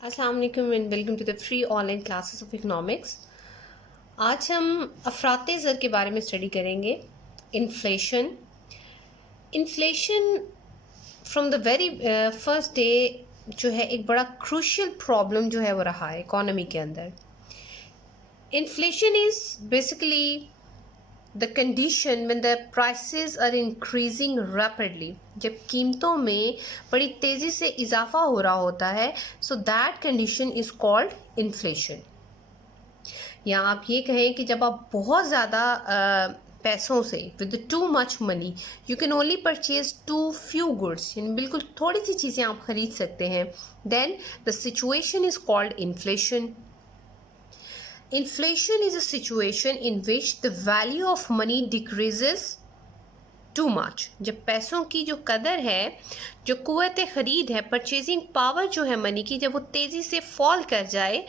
अस्सलाम वालेकुम and welcome to the free online classes of economics. आज हम अफराते ज़र के बारे में स्टडी करेंगे। Inflation from the very first day जो है एक बड़ा क्रूशियल प्रॉब्लम जो है वो रहा है इकोनॉमी के अंदर। Inflation is basically the condition when the prices are increasing rapidly, जब कीमतों में बड़ी तेज़ी से इजाफा हो रहा होता है, so that condition is called inflation. या आप ये कहें कि जब आप बहुत ज़्यादा पैसों से with too much money you can only purchase too few goods, यानी बिल्कुल थोड़ी सी चीज़ें आप खरीद सकते हैं, then the situation is called inflation. Inflation is a situation in which the value of money decreases too much. जब पैसों की जो कदर है, जो कुव्वत ख़रीद है, परचेजिंग पावर जो है मनी की, जब वो तेज़ी से फॉल कर जाए,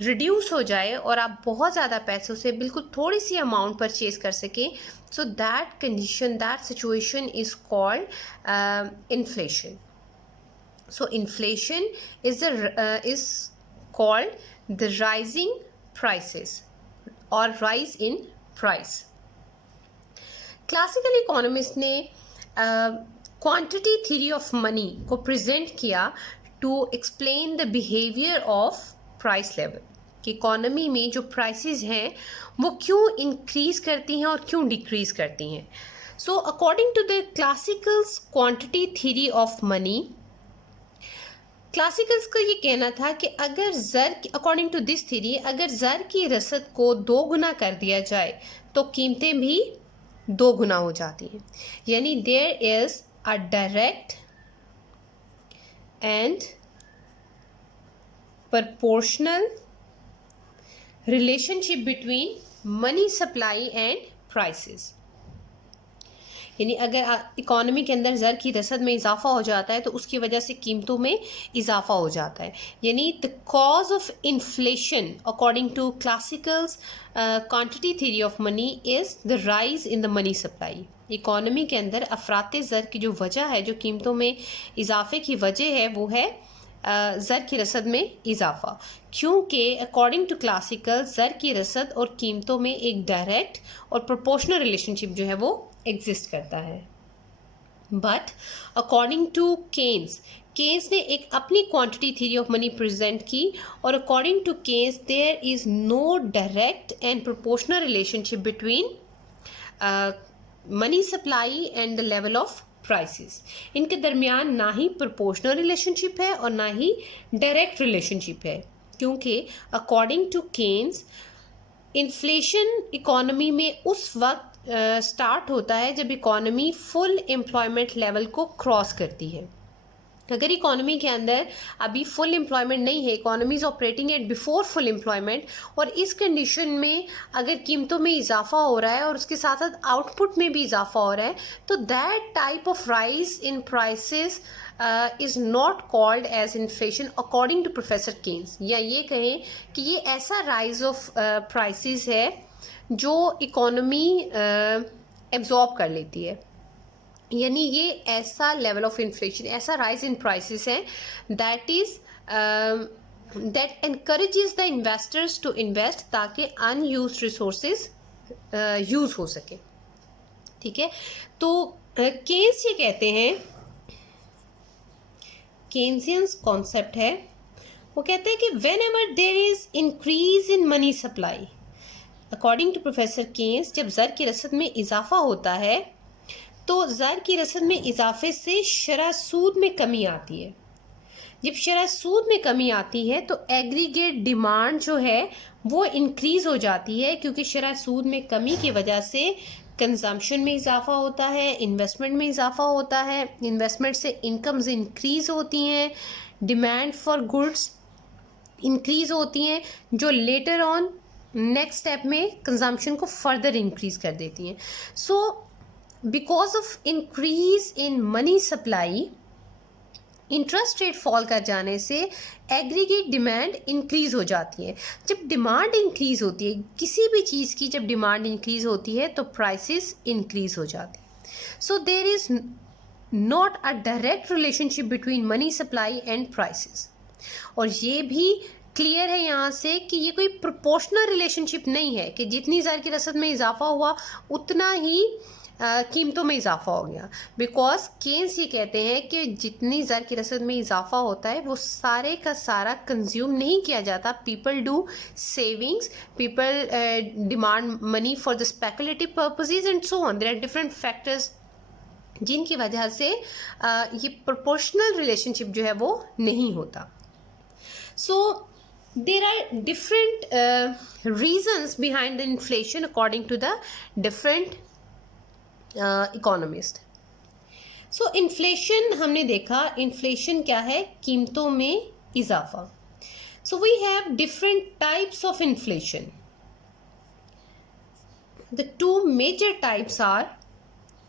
रिड्यूस हो जाए और आप बहुत ज़्यादा पैसों से बिल्कुल थोड़ी सी अमाउंट परचेज कर सकें, so that condition, that situation is called inflation. So inflation is called the rising prices or rise in price. Classical economist ने क्वांटिटी थ्योरी ऑफ मनी को प्रेजेंट किया to explain the behaviour of price level, कि economy में जो prices हैं वो क्यों increase करती हैं और क्यों डिक्रीज करती हैं. So according to the classicals quantity theory of money, classicals का ये कहना था कि अगर ज़र, अकॉर्डिंग टू दिस थ्योरी, अगर ज़र की रसद को 2 गुना कर दिया जाए तो कीमतें भी 2 गुना हो जाती हैं. यानी there is a direct and proportional relationship between money supply and prices. यानी अगर इकोनॉमी के अंदर ज़र की रसद में इजाफा हो जाता है तो उसकी वजह से कीमतों में इजाफा हो जाता है. यानी the cause of inflation according to classicals quantity theory of money is the rise in the money supply. Economy के अंदर अफराते ज़र की जो वजह है, जो कीमतों में इजाफे की वजह है, वो है ज़र की रसद में इजाफा. क्योंकि अकॉर्डिंग टू क्लासिकल ज़र की रसद और कीमतों में एक डायरेक्ट और प्रोपोर्शनल रिलेशनशिप जो है वो एग्जिस्ट करता है. बट अकॉर्डिंग टू केन्स ने एक अपनी quantity theory of money present की, और according to Keynes there is no direct and proportional relationship between money supply and the level of prices. इनके दरमियान ना ही प्रोपोर्शनल रिलेशनशिप है और ना ही डायरेक्ट रिलेशनशिप है, क्योंकि according to Keynes inflation economy में उस वक्त स्टार्ट होता है जब इकोनॉमी फुल एम्प्लॉयमेंट लेवल को क्रॉस करती है. अगर इकोनॉमी के अंदर अभी फुल एम्प्लॉयमेंट नहीं है, economy is operating eight before full employment, और इस कंडीशन में अगर कीमतों में इजाफा हो रहा है और उसके साथ साथ आउटपुट में भी इजाफा हो रहा है, तो that type of rise in prices is not called as inflation according to professor Keynes. या ये कहें कि ये ऐसा राइज ऑफ प्राइसेस है जो इकोनॉमी एब्जॉर्ब कर लेती है. यानी ये ऐसा लेवल ऑफ इन्फ्लेशन, ऐसा राइज इन प्राइसेस है that encourages the investors to invest, ताकि अनयूज्ड रिसोर्सेज यूज़ हो सके. ठीक है, तो केन्स ये कहते हैं, केन्सियंस कॉन्सेप्ट है, वो कहते हैं कि whenever there is increase in money supply, according to professor Keynes, जब ज़र की रसद में इजाफा होता है तो ज़र की रसद में इजाफे से शरह सूद में कमी आती है. जब शरह सूद में कमी आती है तो एग्रीगेट डिमांड जो है वो इंक्रीज़ हो जाती है, क्योंकि शरह सूद में कमी की वजह से कंजम्पशन में इजाफा होता है, इन्वेस्टमेंट में इजाफा होता है, इन्वेस्टमेंट से इनकम्स इंक्रीज़ होती हैं, डिमांड फॉर गुड्स इंक्रीज़ होती हैं, जो लेटर ऑन नेक्स्ट स्टेप में कंजम्पशन को फर्दर इंक्रीज़ कर देती हैं. So because of increase in money supply, interest rate fall कर जाने से एग्रीगेट डिमांड इंक्रीज हो जाती है. जब डिमांड इंक्रीज होती है, किसी भी चीज़ की जब डिमांड इंक्रीज होती है तो प्राइसेस इंक्रीज हो जाती है. So there is not a direct relationship between money supply and prices. और ये भी क्लियर है यहाँ से कि ये कोई प्रोपोर्शनल रिलेशनशिप नहीं है कि जितनी ज़र की रसद में इजाफा हुआ उतना ही कीमतों में इजाफा हो गया। बिकॉज केन्स ये कहते हैं कि जितनी ज़र की रसद में इजाफा होता है वो सारे का सारा कंज्यूम नहीं किया जाता। People do savings, people demand money for the speculative purposes and so on. There are different factors जिनकी वजह से ये प्रोपोर्शनल रिलेशनशिप जो है वो नहीं होता। सो there are different reasons behind the inflation according to the different economists. So inflation हमने देखा, inflation क्या है? कीमतों में इजाफा. So we have different types of inflation. The two major types are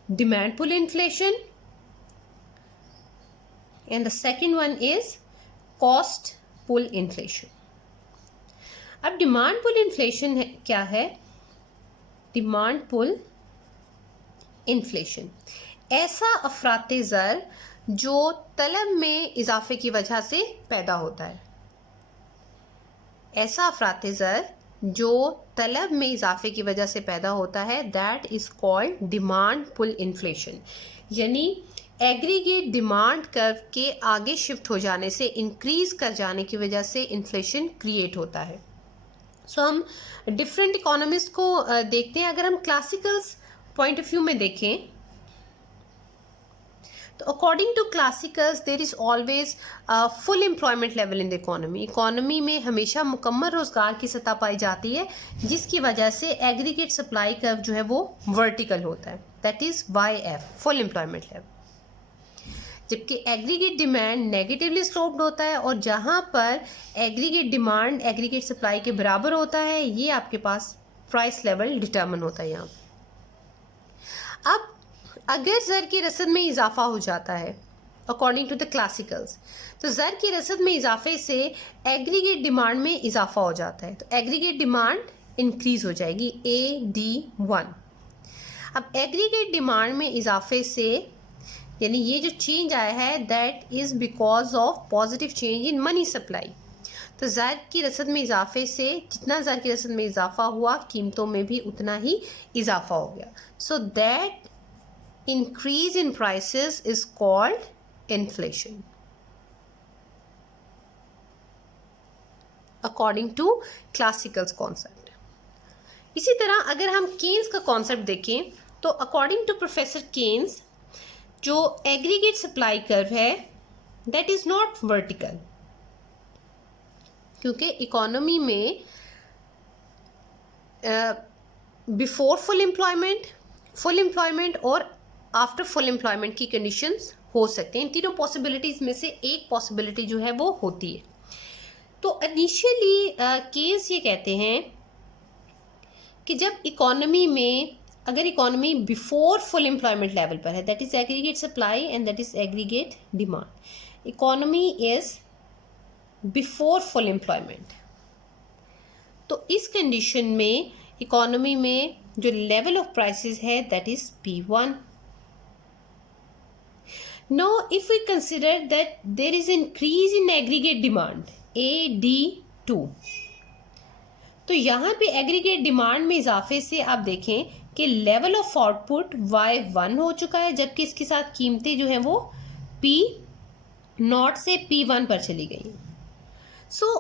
demand pull inflation and the second one is cost pull inflation. अब demand pull inflation क्या है? डिमांड पुल इन्फ्लेशन ऐसा अफराते ज़र जो तलब में इजाफे की वजह से पैदा होता है। ऐसा अफराते ज़र जो तलब में इजाफे की वजह से पैदा होता है, that is called demand pull inflation. यानी एग्रीगेट डिमांड कर्व के आगे शिफ्ट हो जाने से, इंक्रीज कर जाने की वजह से इन्फ्लेशन क्रिएट होता है। सो हम डिफरेंट इकोनॉमिस्ट को देखते हैं। अगर हम क्लासिकल्स पॉइंट ऑफ व्यू में देखें तो according to classicals there is always full employment level in the economy. Economy में हमेशा मुकम्मल रोजगार की सतह पाई जाती है, जिसकी वजह से एग्रीगेट सप्लाई कर्व जो है वो वर्टिकल होता है, that is YF, full employment level. जबकि एग्रीगेट डिमांड नेगेटिवली स्लोप्ड होता है, और जहाँ पर एग्रीगेट डिमांड एग्रीगेट सप्लाई के बराबर होता है, ये आपके पास प्राइस लेवल डिटर्मिन होता है यहाँ। अब अगर ज़र की रसद में इजाफा हो जाता है अकॉर्डिंग टू द क्लासिकल्स, तो ज़र की रसद में इजाफे से एग्रीगेट डिमांड में इजाफा हो जाता है, तो एग्रीगेट डिमांड इंक्रीज हो जाएगी AD1। अब एग्रीगेट डिमांड में इजाफे से, यानी ये जो चेंज आया है that is because of positive change in money supply. तो ज़र की रसद में इजाफे से जितना ज़र की रसद में इजाफा हुआ, कीमतों में भी उतना ही इजाफा हो गया। So that increase in prices is called inflation according to classicals concept. इसी तरह अगर हम केन्स का कॉन्सेप्ट देखें तो अकॉर्डिंग टू प्रोफेसर केन्स जो एग्रीगेट सप्लाई कर्व है दैट इज नॉट वर्टिकल, क्योंकि इकोनॉमी में बिफोर फुल एम्प्लॉयमेंट और आफ्टर फुल एम्प्लॉयमेंट की कंडीशंस हो सकते हैं। इन तीनों पॉसिबिलिटीज़ में से एक पॉसिबिलिटी जो है वो होती है। तो इनिशियली केस ये कहते हैं कि जब इकोनॉमी में, अगर economy before full employment level पर है, that is aggregate supply and that is aggregate demand, economy is before full employment, तो इस कंडीशन में इकोनॉमी में जो लेवल ऑफ प्राइसेस है that is P1। Now, if we consider that there is increase in aggregate demand AD2, तो यहाँ पे aggregate demand में इजाफे से आप देखें कि लेवल ऑफ आउटपुट Y1 हो चुका है, जबकि इसके साथ कीमतें जो हैं वो P0 से P1 पर चली गई। So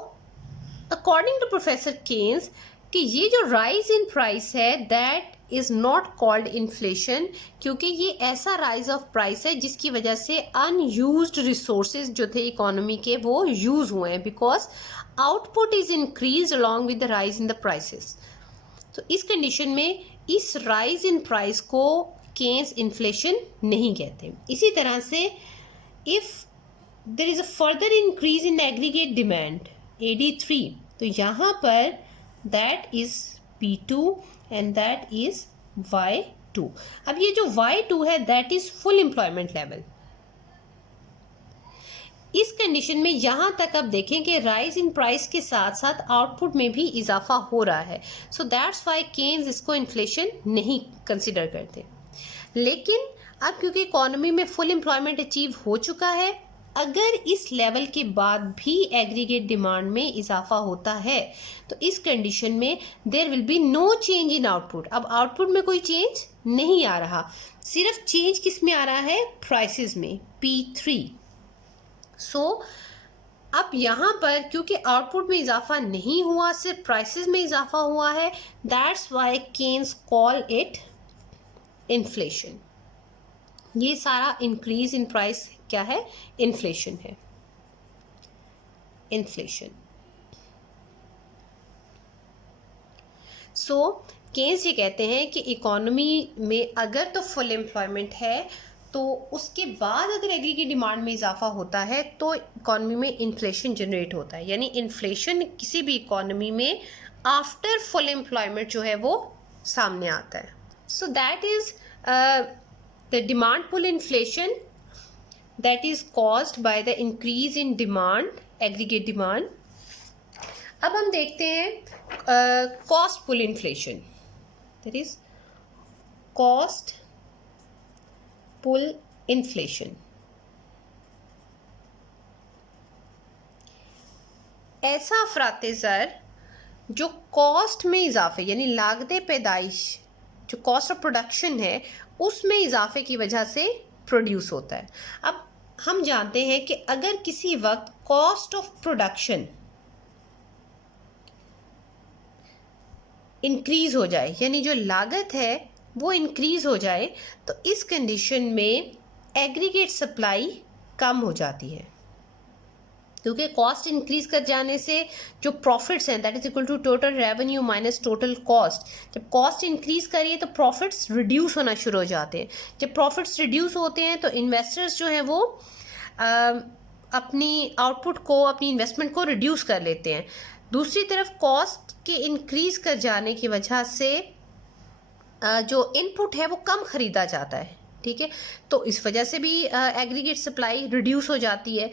according to professor Keynes कि ये जो राइज इन प्राइस है that is not called inflation, क्योंकि ये ऐसा राइज ऑफ प्राइस है जिसकी वजह से अनयूज्ड रिसोर्सेज जो थे इकोनॉमी के वो यूज़ हुए हैं, because output is increase along with the rise in the prices. तो इस कंडीशन में इस राइज इन प्राइस को केन्स इन्फ्लेशन नहीं कहते। इसी तरह से if there is a further increase in aggregate demand AD3, तो यहाँ पर that is P2 and that is Y2। अब ये जो Y2 है that is full employment level. इस कंडीशन में यहाँ तक आप देखें कि राइज इन प्राइस के साथ साथ आउटपुट में भी इजाफा हो रहा है, सो दैट्स वाई केन्स इसको इन्फ्लेशन नहीं कंसिडर करते। लेकिन अब क्योंकि इकोनॉमी में फुल एम्प्लॉयमेंट अचीव हो चुका है, अगर इस लेवल के बाद भी एग्रीगेट डिमांड में इजाफा होता है तो इस कंडीशन में there will be no change in output. अब आउटपुट में कोई चेंज नहीं आ रहा, सिर्फ चेंज किस में आ रहा है, प्राइसेस में, P3। सो अब यहाँ पर क्योंकि आउटपुट में इजाफा नहीं हुआ, सिर्फ प्राइसेस में इजाफा हुआ है, that's why Keynes call it inflation. ये सारा इंक्रीज इन प्राइस क्या है, इन्फ्लेशन है, इन्फ्लेशन। सो केन्स ये कहते हैं कि इकोनॉमी में अगर तो फुल एम्प्लॉयमेंट है तो उसके बाद अगर एग्रीगेट डिमांड में इजाफा होता है तो इकोनॉमी में इन्फ्लेशन जनरेट होता है, यानी इन्फ्लेशन किसी भी इकोनॉमी में आफ्टर फुल एम्प्लॉयमेंट जो है वो सामने आता है। So that is the demand pull inflation that is caused by the increase in demand, aggregate demand। अब हम देखते हैं cost pull inflation, that is cost pull inflation। ऐसा अफराते ज़र जो कॉस्ट में इजाफे यानी लागत पैदाइश, जो कॉस्ट ऑफ प्रोडक्शन है उसमें इजाफे की वजह से प्रोड्यूस होता है। अब हम जानते हैं कि अगर किसी वक्त कॉस्ट ऑफ प्रोडक्शन इंक्रीज हो जाए, यानी जो लागत है वो इंक्रीज हो जाए, तो इस कंडीशन में एग्रीगेट सप्लाई कम हो जाती है, क्योंकि कॉस्ट इंक्रीज कर जाने से जो प्रॉफिट्स हैं that is equal to total revenue minus total cost. जब कॉस्ट इंक्रीज करिए तो प्रॉफिट्स रिड्यूस होना शुरू हो जाते हैं। जब प्रॉफिट्स रिड्यूस होते हैं तो इन्वेस्टर्स जो हैं वो अपनी आउटपुट को, अपनी इन्वेस्टमेंट को रिड्यूस कर लेते हैं। दूसरी तरफ कॉस्ट के इंक्रीज कर जाने की वजह से जो इनपुट है वो कम खरीदा जाता है, ठीक है, तो इस वजह से भी एग्रीगेट सप्लाई रिड्यूस हो जाती है।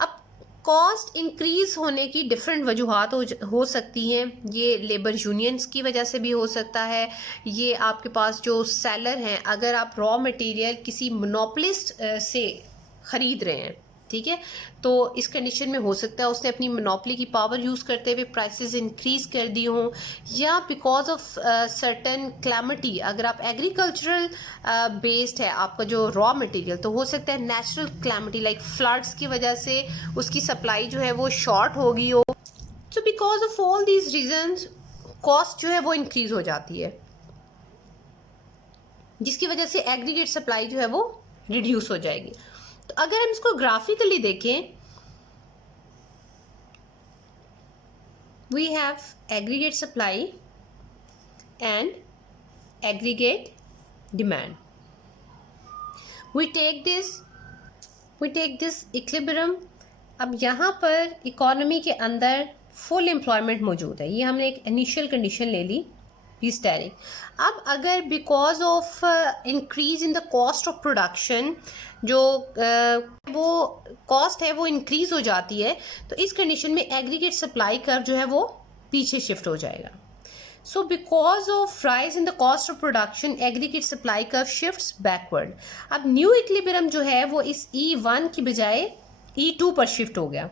अब कॉस्ट इंक्रीज होने की डिफरेंट वजूहात हो सकती हैं। ये लेबर यूनियंस की वजह से भी हो सकता है, ये आपके पास जो सेलर हैं, अगर आप रॉ मटेरियल किसी मोनोपोलिस्ट से ख़रीद रहे हैं, ठीक है, तो इस कंडीशन में हो सकता है उसने अपनी मोनोपोली की पावर यूज़ करते हुए प्राइसेस इंक्रीज कर दी हों, या बिकॉज ऑफ सर्टेन क्लैमिटी, अगर आप एग्रीकल्चरल बेस्ड है आपका जो रॉ मटेरियल, तो हो सकता है नेचुरल क्लैमिटी लाइक फ्लड्स की वजह से उसकी सप्लाई जो है वो शॉर्ट हो गई हो। So because of all these reasons cost जो है वो इंक्रीज हो जाती है, जिसकी वजह से एग्रीगेट सप्लाई जो है वो रिड्यूस हो जाएगी। तो अगर हम इसको ग्राफिकली देखें, we have aggregate supply and aggregate demand. We take this equilibrium. अब यहाँ पर इकोनॉमी के अंदर फुल एम्प्लॉयमेंट मौजूद है, ये हमने एक इनिशियल कंडीशन ले ली, स्टेरिक। अब अगर because of increase in the cost of production जो वो कॉस्ट है वो इंक्रीज हो जाती है, तो इस कंडीशन में एग्रीगेट सप्लाई कर्व जो है वो पीछे शिफ्ट हो जाएगा। So because of rise in the cost of production aggregate supply curve shifts backward. अब न्यू इक्विलिब्रियम जो है वो इस E1 की बजाय E2 पर शिफ्ट हो गया।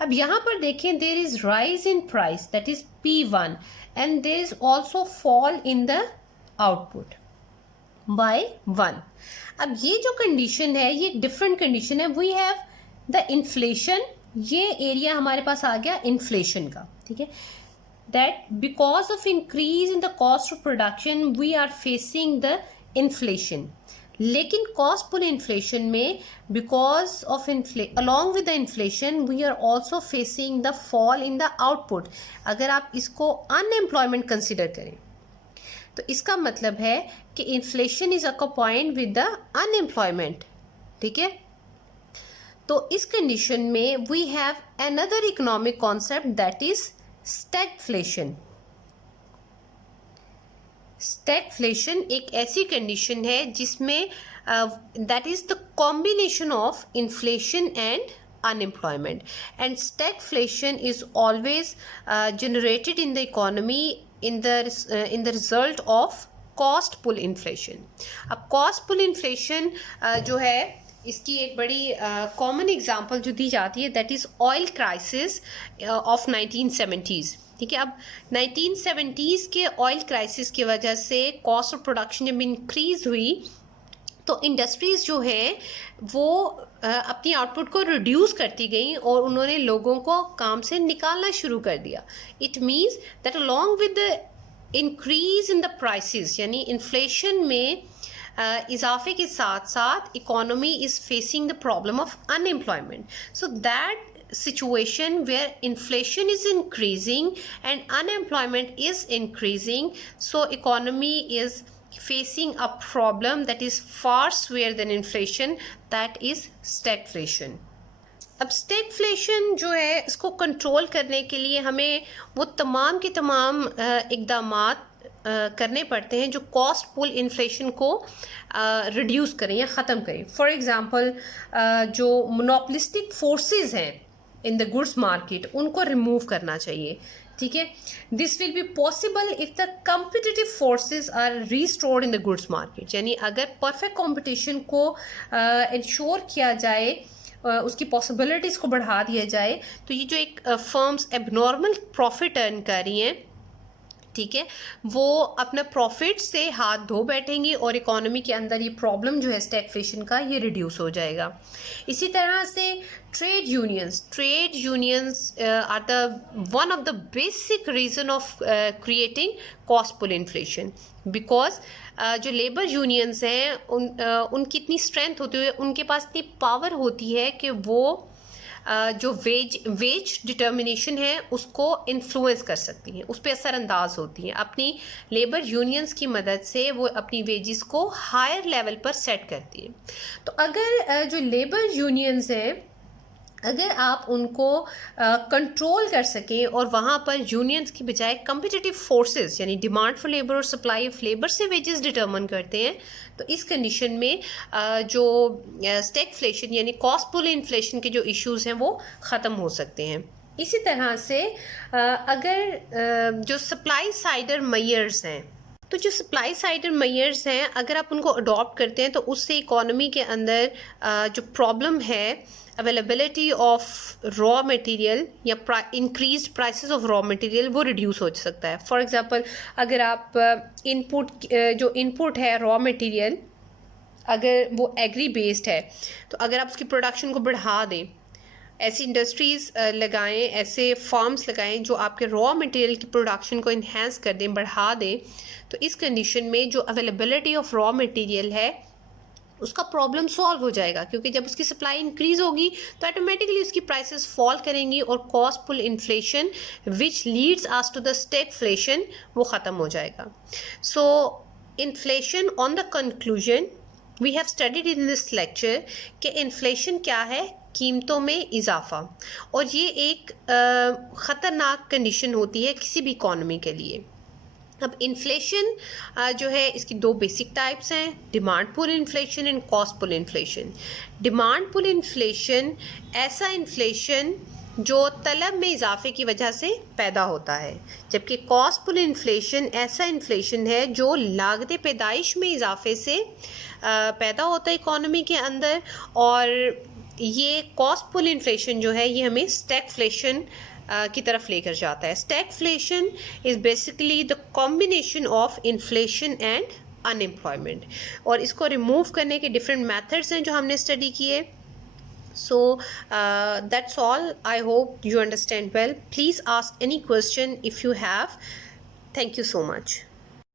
अब यहाँ पर देखें, there is rise in price that is P1 and there is also fall in the output by 1। अब ये जो कंडीशन है ये डिफरेंट कंडीशन है। वी हैव द इन्फ्लेशन, ये एरिया हमारे पास आ गया इन्फ्लेशन का, ठीक है, that because of increase in the cost of production we are facing the inflation. लेकिन कॉस्ट पुल इन्फ्लेशन में because of along with the inflation we are also facing the fall in the output. अगर आप इसको unemployment consider करें तो इसका मतलब है कि inflation is accompanied with the unemployment, ठीक है। तो इस कंडीशन में we have another economic concept that is stagflation. Stagflation एक ऐसी कंडीशन है जिसमें that is the combination of inflation and unemployment, and stagflation is always generated in the economy in the result of cost pull inflation। अब cost pull inflation जो है इसकी एक बड़ी कॉमन एग्जांपल जो दी जाती है that is oil crisis of 1970s। ठीक है, अब 1970s के ऑयल क्राइसिस की वजह से कॉस्ट ऑफ प्रोडक्शन जब इंक्रीज हुई तो इंडस्ट्रीज़ जो हैं वो अपनी आउटपुट को रिड्यूस करती गई और उन्होंने लोगों को काम से निकालना शुरू कर दिया। It means that along with the increase in the prices, यानी इन्फ्लेशन में इजाफे के साथ साथ economy is facing the problem of unemployment. So that situation where inflation is increasing and unemployment is increasing, so economy is facing a problem that is far severe than inflation, that is stagflation. अब stagflation जो है इसको control करने के लिए हमें वो तमाम के तमाम इक़दामात करने पड़ते हैं जो कॉस्ट पुल इन्फ्लेशन को रिड्यूस करें या ख़त्म करें। फॉर एग्ज़ाम्पल जो मोनोपोलिस्टिक फोर्सेस हैं इन द गुड्स मार्केट उनको रिमूव करना चाहिए। ठीक है, this will be possible if the competitive forces are restored in the goods market, यानी अगर परफेक्ट कंपटीशन को इंश्योर किया जाए, उसकी पॉसिबिलिटीज़ को बढ़ा दिया जाए, तो ये जो एक फर्म्स एबनॉर्मल प्रॉफिट अर्न कर रही हैं, ठीक है, वो अपना प्रॉफिट से हाथ धो बैठेंगी और इकोनॉमी के अंदर ये प्रॉब्लम जो है स्टैगफ्लेशन का ये रिड्यूस हो जाएगा। इसी तरह से trade unions are the one of the basic reason of creating cost pull inflation, because जो लेबर यूनियंस हैं उनकी इतनी स्ट्रेंथ होती है, उनके पास इतनी पावर होती है कि वो जो वेज डिटर्मिनेशन है उसको इन्फ्लुएंस कर सकती हैं, उस पर असरअंदाज होती हैं। अपनी लेबर यूनियंस की मदद से वो अपनी वेजेस को हायर लेवल पर सेट करती है। तो अगर जो लेबर यूनियंस हैं अगर आप उनको कंट्रोल कर सकें और वहाँ पर यूनियंस की बजाय कम्पिटिटिव फोर्सेस यानी डिमांड फॉर लेबर और सप्लाई ऑफ लेबर से वेजेस डिटरमिन करते हैं, तो इस कंडीशन में जो स्टैगफ्लेशन यानी कॉस्ट पुल इन्फ्लेशन के जो इश्यूज़ हैं वो ख़त्म हो सकते हैं। इसी तरह से अगर जो सप्लाई साइडर मेयर्स हैं, तो जो सप्लाई साइडर मेयर्स हैं अगर आप उनको अडॉप्ट करते हैं तो उससे इकोनॉमी के अंदर जो प्रॉब्लम है अवेलेबिलिटी ऑफ रॉ मटेरियल या increased prices of raw material वो रिड्यूस हो सकता है। फॉर एग्जांपल अगर आप जो इनपुट है रॉ मटेरियल अगर वो एग्री बेस्ड है, तो अगर आप उसकी प्रोडक्शन को बढ़ा दें, ऐसी इंडस्ट्रीज़ लगाएं, ऐसे फार्म्स लगाएं जो आपके रॉ मटेरियल की प्रोडक्शन को इन्हेंस कर दें, बढ़ा दें, तो इस कंडीशन में जो अवेलेबिलिटी ऑफ रॉ मटेरियल है उसका प्रॉब्लम सॉल्व हो जाएगा, क्योंकि जब उसकी सप्लाई इंक्रीज होगी तो ऑटोमेटिकली उसकी प्राइसेस फॉल करेंगी और cost pull inflation which leads us to the stagflation वो ख़त्म हो जाएगा। So inflation on the conclusion we have studied in this lecture कि इन्फ्लेशन क्या है, कीमतों में इजाफा, और ये एक ख़तरनाक कंडीशन होती है किसी भी इकॉनमी के लिए। अब इन्फ्लेशन जो है इसकी दो बेसिक टाइप्स हैं, demand pull inflation and cost pull inflation. Demand pull inflation ऐसा इन्फ्लेशन जो तलब में इजाफे की वजह से पैदा होता है, जबकि कॉस्ट पुल इन्फ्लेशन ऐसा इन्फ्लेशन है जो लागत पैदाइश में इजाफे से पैदा होता है इकॉनमी के अंदर, और ये कॉस्ट पुल इन्फ्लेशन जो है ये हमें स्टैगफ्लेशन की तरफ लेकर जाता है। Stagflation is basically the combination of inflation and unemployment, और इसको रिमूव करने के डिफरेंट मेथड्स हैं जो हमने स्टडी किए। So that's all. I hope you understand well. Please ask any question if you have. Thank you so much.